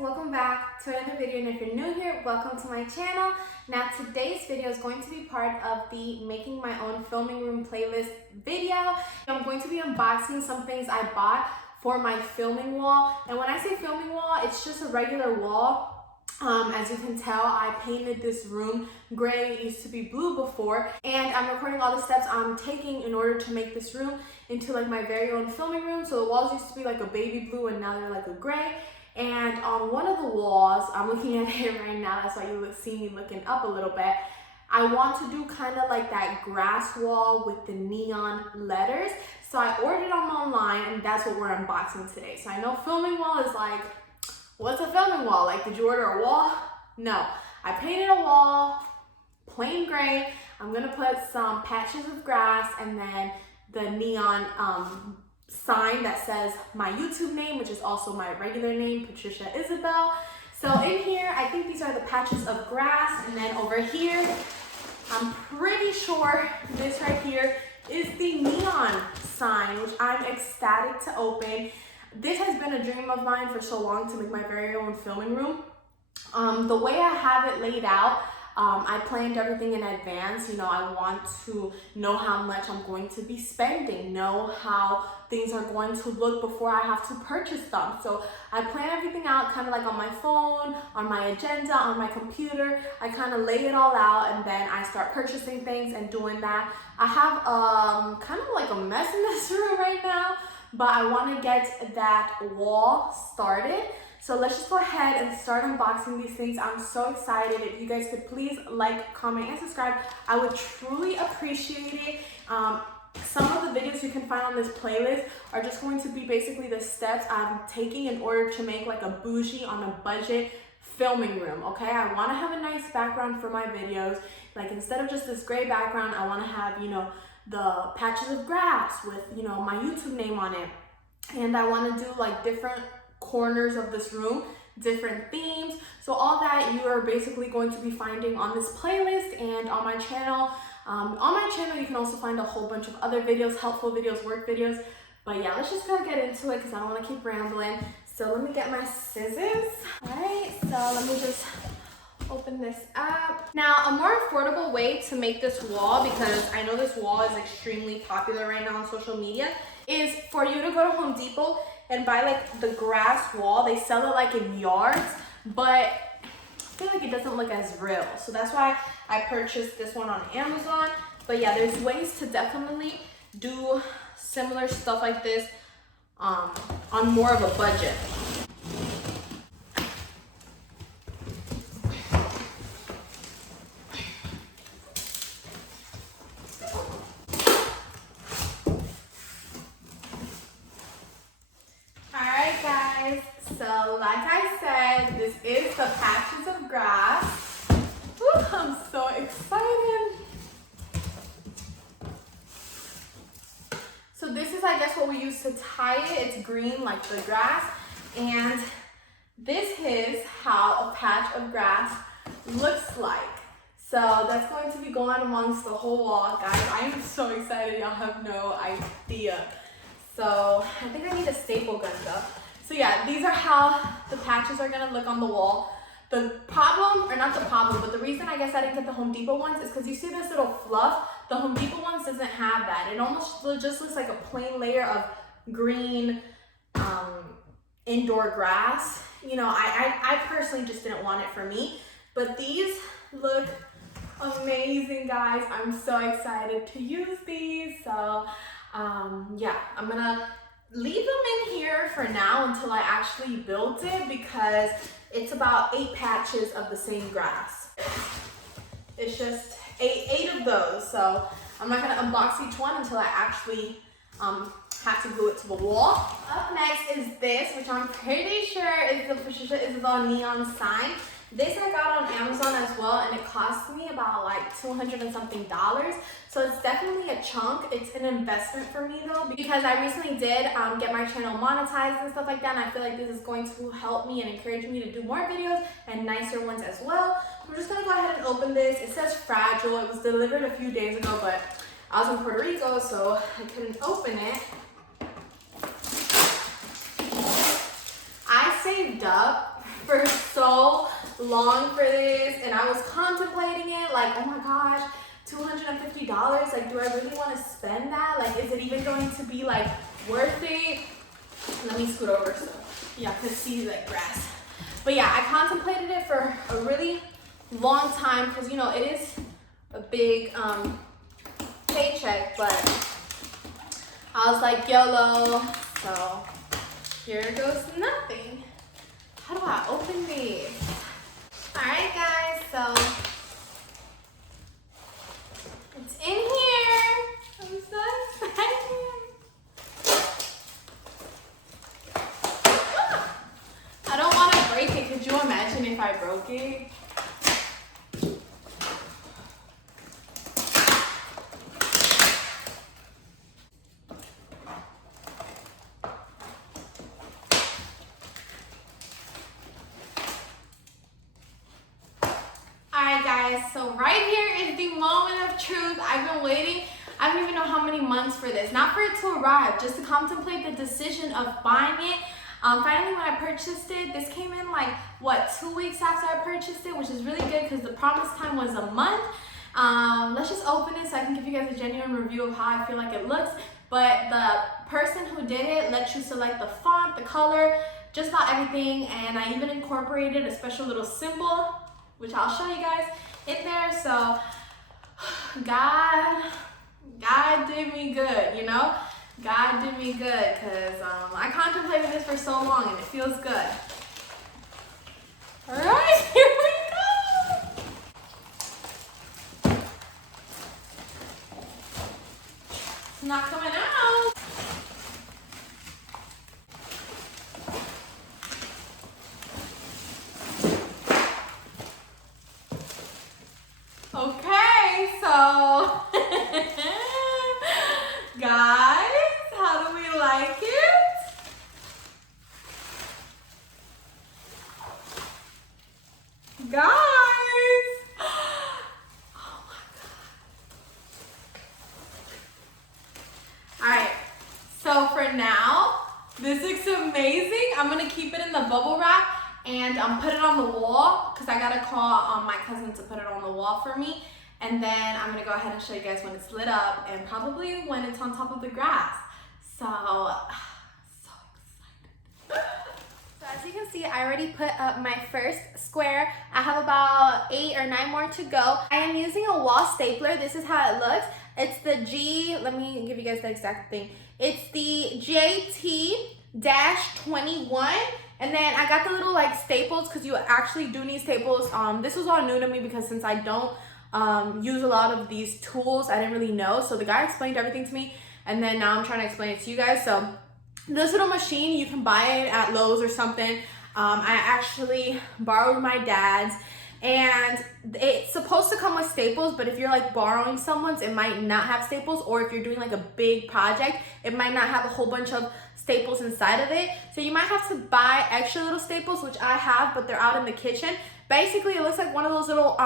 welcome back to another video, and if you're new here, welcome to my channel. Now today's video is going to be part of the making my own filming room playlist video. I'm going to be unboxing some things I bought for my filming wall, and when I say filming wall, it's just a regular wall. As you can tell, I painted this room gray. It used to be blue before, and I'm recording all the steps I'm taking in order to make this room into like my very own filming room. So the walls used to be like a baby blue, and now they're like a gray. And on one of the walls, I'm looking at it right now, that's why you see me looking up a little bit. I want to do kind of like that grass wall with the neon letters. So I ordered them online, and that's what we're unboxing today. So I know filming wall is like, what's a filming wall? Like, did you order a wall? No, I painted a wall, plain gray. I'm gonna put some patches of grass and then the neon sign that says my YouTube name, which is also my regular name, Patricia Isabelle. So in here, I think these are the patches of grass, and then over here, I'm pretty sure this right here is the neon sign, which I'm ecstatic to open. This has been a dream of mine for so long, to make my very own filming room. The way I have it laid out, I planned everything in advance. You know, I want to know how much I'm going to be spending, know how things are going to look before I have to purchase them. So I plan everything out kind of like on my phone, on my agenda, on my computer. I kind of lay it all out, and then I start purchasing things and doing that. I have kind of like a mess in this room right now, but I want to get that wall started. So let's just go ahead and start unboxing these things. I'm so excited. If you guys could please like, comment, and subscribe, I would truly appreciate it. Some of the videos you can find on this playlist are just going to be basically the steps I'm taking in order to make like a bougie on a budget filming room, okay? I want to have a nice background for my videos. Like, instead of just this gray background, I want to have, you know, the patches of grass with, you know, my YouTube name on it. And I want to do like different corners of this room, different themes. So all that you are basically going to be finding on this playlist and on my channel. On my channel, you can also find a whole bunch of other videos, helpful videos, work videos. But yeah, let's just go get into it because I don't want to keep rambling. So let me get my scissors. All right, so let me just open this up. Now, a more affordable way to make this wall, because I know this wall is extremely popular right now on social media, is for you to go to Home Depot and buy like the grass wall. They sell it like in yards, but I feel like it doesn't look as real. So that's why I purchased this one on Amazon. But yeah, there's ways to definitely do similar stuff like this on more of a budget. So like I said, this is the patches of grass. Woo, I'm so excited. So this is, I guess, what we use to tie it. It's green like the grass. And this is how a patch of grass looks like. So that's going to be going amongst the whole wall. Guys, I am so excited. Y'all have no idea. So I think I need a staple gun though. So yeah, these are how the patches are gonna look on the wall. The problem, or not the problem, but the reason I guess I didn't get the Home Depot ones is because you see this little fluff. The Home Depot ones doesn't have that. It almost just looks like a plain layer of green indoor grass. You know, I personally just didn't want it for me, but these look amazing, guys. I'm so excited to use these. So yeah, I'm gonna leave them in here for now until I actually build it, because it's about 8 patches of the same grass. It's just eight of those. So I'm not gonna unbox each one until I actually have to glue it to the wall. Up next is this, which I'm pretty sure is the Patricia Isabelle neon sign. This I got on Amazon as well, and it cost me about like $200 and something. So it's definitely a chunk. It's an investment for me though, because I recently did get my channel monetized and stuff like that, and I feel like this is going to help me and encourage me to do more videos and nicer ones as well. I'm just gonna go ahead and open this. It says fragile. It was delivered a few days ago, but I was in Puerto Rico, so I couldn't open it. I saved up for so long for this, and I was contemplating it, like, oh my gosh, $250, like, do I really want to spend that? Like, is it even going to be like worth it? Let me scoot over so y'all can see the grass. But yeah, I contemplated it for a really long time because, you know, it is a big paycheck, but I was like, YOLO. So here goes nothing. How do I open these? All right, guys, so it's in here. I'm so excited. I don't want to break it. Could you imagine if I broke it? Alright guys, so right here is the moment of truth. I've been waiting, I don't even know how many months for this. Not for it to arrive, just to contemplate the decision of buying it. Finally, when I purchased it, this came in like, what, 2 weeks after I purchased it, which is really good because the promise time was a month. Let's just open it so I can give you guys a genuine review of how I feel like it looks. But the person who did it lets you select the font, the color, just about everything. And I even incorporated a special little symbol, which I'll show you guys in there. So God did me good, you know? God did me good because I contemplated this for so long and it feels good. All right, here we go. It's not coming out. Okay, so guys, how do we like it? Guys, oh my God. All right, so for now, this looks amazing. I'm gonna keep it in the bubble wrap and put it on the wall because I gotta call my cousin to put it on the wall for me. And then I'm gonna go ahead and show you guys when it's lit up and probably when it's on top of the grass. So excited. So as you can see, I already put up my first square. I have about 8 or 9 more to go. I am using a wall stapler. This is how it looks. It's the let me give you guys the exact thing. It's the JT-21. And then I got the little like staples because you actually do need staples. This was all new to me because since I don't use a lot of these tools, I didn't really know. So the guy explained everything to me, and then now I'm trying to explain it to you guys. So this little machine, you can buy it at Lowe's or something. I actually borrowed my dad's, and it's supposed to come with staples, but if you're like borrowing someone's, it might not have staples, or if you're doing like a big project, it might not have a whole bunch of staples inside of it. So you might have to buy extra little staples, which I have, but they're out in the kitchen. Basically, it looks like one of those little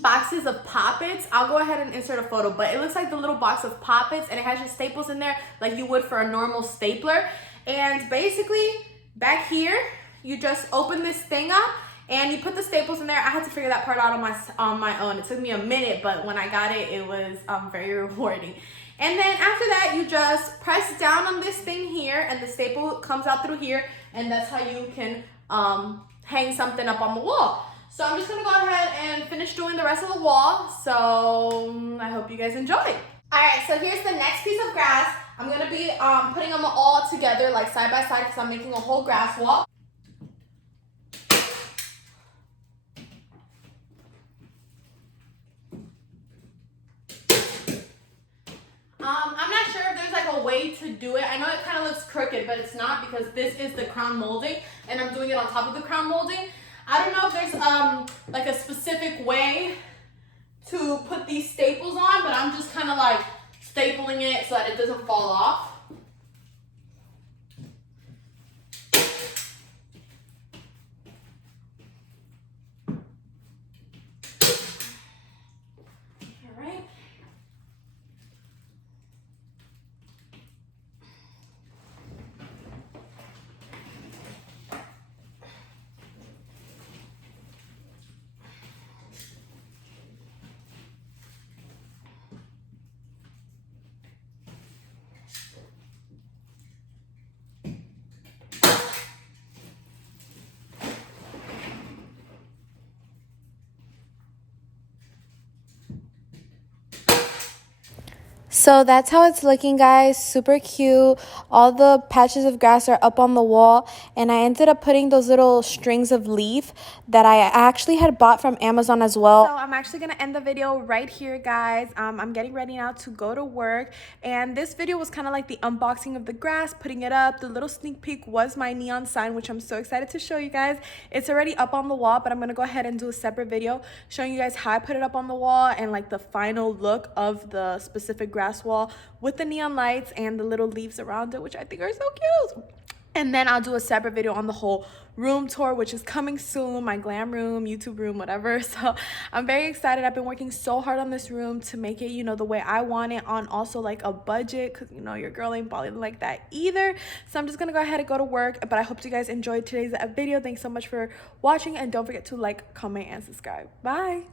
boxes of Pop-Its. I'll go ahead and insert a photo, but it looks like the little box of Pop-Its, and it has just staples in there like you would for a normal stapler. And basically, back here, you just open this thing up and you put the staples in there. I had to figure that part out on my own. It took me a minute, but when I got it, it was very rewarding. And then after that, you just press down on this thing here, and the staple comes out through here, and that's how you can hang something up on the wall. So I'm just gonna go ahead and finish doing the rest of the wall. So I hope you guys enjoy. All right, so here's the next piece of grass. I'm gonna be putting them all together like side by side because I'm making a whole grass wall. I'm not sure if there's like a way to do it. I know it kind of looks crooked, but it's not because this is the crown molding and I'm doing it on top of the crown molding. I don't know if there's like a specific way to put these staples on, but I'm just kind of like stapling it so that it doesn't fall off. So that's how it's looking, guys. Super cute. All the patches of grass are up on the wall, and I ended up putting those little strings of leaf that I actually had bought from Amazon as well. So I'm actually gonna end the video right here, guys. I'm getting ready now to go to work, and this video was kind of like the unboxing of the grass, putting it up. The little sneak peek was my neon sign, which I'm so excited to show you guys. It's already up on the wall, but I'm gonna go ahead and do a separate video showing you guys how I put it up on the wall and like the final look of the specific grass wall with the neon lights and the little leaves around it, which I think are so cute. And then I'll do a separate video on the whole room tour, which is coming soon, my glam room, YouTube room, whatever. So I'm very excited. I've been working so hard on this room to make it, you know, the way I want it, on also like a budget, because you know your girl ain't balling like that either. So I'm just gonna go ahead and go to work, but I hope you guys enjoyed today's video. Thanks so much for watching, and don't forget to like, comment, and subscribe. Bye.